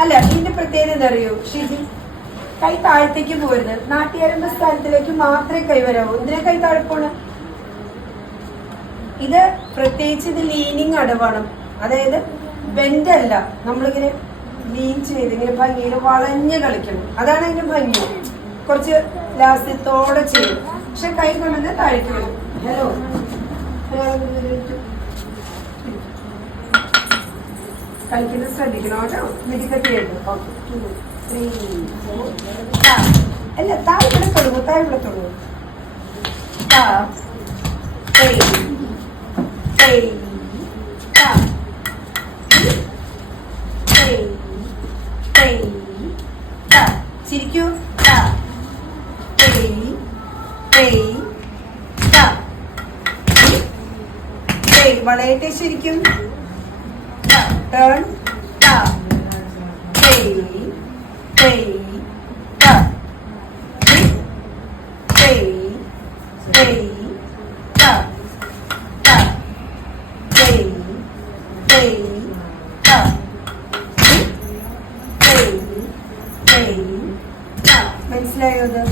അല്ല ഇതിന്റെ പ്രത്യേകത എന്താ അറിയോ ഷിജി? കൈ താഴത്തേക്ക് പോരുത്. നാട്ടുകാരമ്പ സ്ഥാനത്തിലേക്ക് മാത്രമേ കൈ വരാവൂ. എന്തിനാ കൈ താഴെ ഇത് പ്രത്യേകിച്ച് ഇത് ലീനിങ് അടവാണ്. അതായത് ബെൻഡ് അല്ല. നമ്മളിങ്ങനെ ലീൻ ചെയ്ത് ഇങ്ങനെ ഭംഗിയിൽ വളഞ്ഞ് കളിക്കണം. അതാണ് അതിന്റെ ഭംഗി. കുറച്ച് ലാസ്യത്തോടെ ചെയ്യും പക്ഷെ കൈ കൊണ്ടുവന്ന് താഴേക്ക് വരും. ഹലോ കളിക്കുന്നത് ശ്രദ്ധിക്കണം കേട്ടോ. മെഡിക്കറ്റ് ഫോർ അല്ല താഴെ ഇവിടെ താഴെ താ ചിരിക്കൂ. വളയട്ടെ ശരിക്കും. Turn, ta, hey, hey, ta, hey, hey, ta, ta, hey, hey, ta, hey, hey, ta. മനസ്സിലായോ അത്